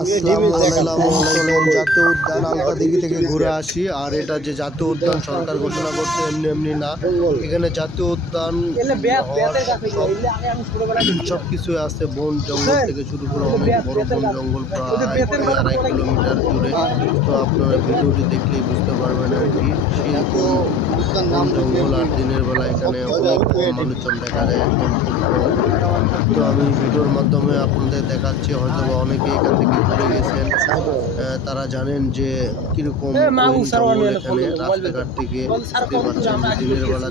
আসসালামু আলাইকুম। জাতীয় উদ্যান আলতাদিঘি থেকে ঘুরে আসি। আর এটা যে জাতীয় উদ্যান সরকার ঘোষণা করছে এমনি এমনি না। এখানে জাতীয় উদ্যান সব কিছু আছে। বন জঙ্গল থেকে শুরু করে অনেক বড় বন জঙ্গল প্রায় আড়াই কিলোমিটার দূরে। তো আপনারা ভিডিওটি দেখলেই বুঝতে পারবেন আর কি। সেরকম বন জঙ্গল আর দিনের বেলা এখানে অনেক মানুষজন দেখা যায় একদম তো আমি ভিডিওর মাধ্যমে আপনাদের দেখাচ্ছি হয়তো বা অনেকে এখান থেকে ঘুরে গেছেন। তারা জানেন যে কীরকম এখানে রাস্তাঘাট থেকে দিনের বেলা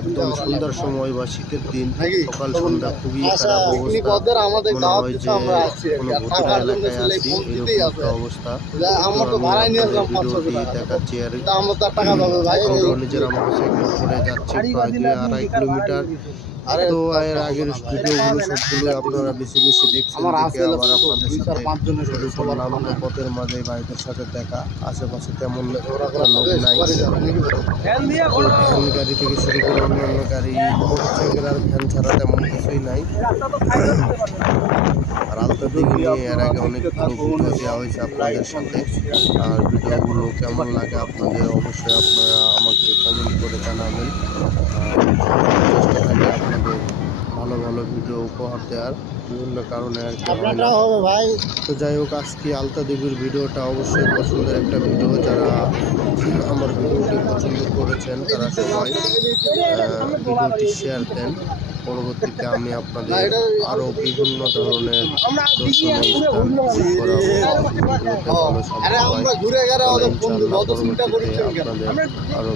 একদম সুন্দর সময় বা শীতের দিন সকাল সন্ধ্যা খুবই খারাপ অবস্থা। মনে হয় যে কোনো। ভোটের এলাকায় আছি এরকম অবস্থা। ভিডিওটি দেখাচ্ছি আর নিজের করে যাচ্ছি প্রায় দুই আড়াই কিলোমিটার আরে তো এর আগের ভিডিওগুলো সবগুলো আপনারা বেশি বেশি দেখছেন আমার দেখে আবার আপনাদের সাথে শুরু করলাম পথের মাঝে ভাইদের সাথে দেখা আশেপাশে তেমন লোক নাই। ভ্যান গাড়ি থেকে শুরু করে অন্যান্য গাড়ি মোটরসাইকেল আর ভ্যান ছাড়া তেমন কিছুই নাই। আর আলতা দিকে নিয়ে এর আগে অনেকগুলো ভিডিও দেওয়া হয়েছে আপনাদের সাথে। আর ভিডিওগুলো কেমন লাগে আপনাদের অবশ্যই আপনারা আমাকে কমেন্ট করে জানাবেন। চেষ্টা থাকে ভালো ভালো ভিডিও উপহার দেওয়ার বিভিন্ন কারণে আর কি হয়। হবে ভাই। তো যাই হোক আজকে আলতা দেবীর ভিডিওটা অবশ্যই পছন্দের একটা ভিডিও যারা আমার ভিডিওটি পছন্দ করেছেন তারা সবাই ভিডিওটি শেয়ার দেন। পরবর্তীতে আমি আপনাদের আরও বিভিন্ন ধরনের আরে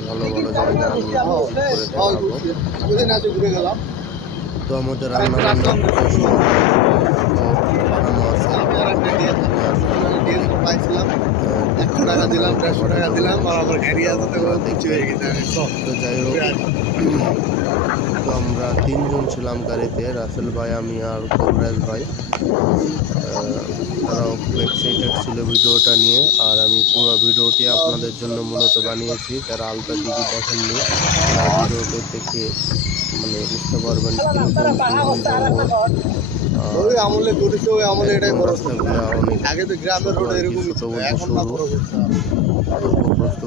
ভালো ভালো জায়গা আমি করে তো আমাদের রান্না বান্না টাকা দিলাম দেড়শো টাকা দিলাম আর আবার গাড়ি আছে দেখছি হয়ে গেছে তো যাই হোক তো আমরা তিনজন ছিলাম গাড়িতে রাসেল ভাই আমি আর কবরাজ ভাই। তারাও খুব এক্সাইটেড ছিল ভিডিওটা নিয়ে আর আমি পুরো ভিডিওটি আপনাদের জন্য মূলত বানিয়েছি। যারা আলতা দিদি দেখেননি তারা ভিডিওটি দেখে মানে বুঝতে পারবেন ওই আমলে করেছে ওই আমলে এটাই বড় অনেক আগে তো গ্রামের রোড এরকম ছোট এখন না। বড় করছে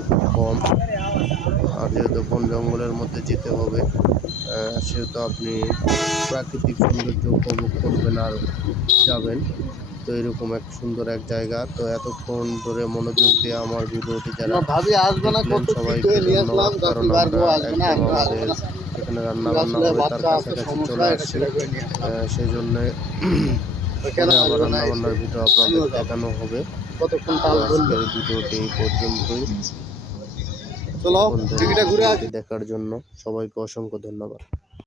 খুব কম। আর যেহেতু বন জঙ্গলের মধ্যে যেতে হবে সেহেতু আপনি প্রাকৃতিক সৌন্দর্য উপভোগ করবেন আর যাবেন। তো এরকম এক সুন্দর এক জায়গা। তো এতক্ষণ ধরে মনোযোগ দিয়ে আমার ভিডিওটি যারা ভাবি আসবে না কত সবাইকে কিছু নিয়ে আসলাম কারণ আমরা না একদম আমাদের এখানে রান্না বান্না হবে তার আছে কাছাকাছি চলে আসছি। সেই জন্যে আবার রান্না বান্নার ভিডিও আপনাদের দেখানো হবে। কতক্ষণ তাল আজকের ভিডিওটি এই পর্যন্তই। চলো টিকিটা ঘুরে আসি। দেখার জন্য সবাইকে অসংখ্য ধন্যবাদ।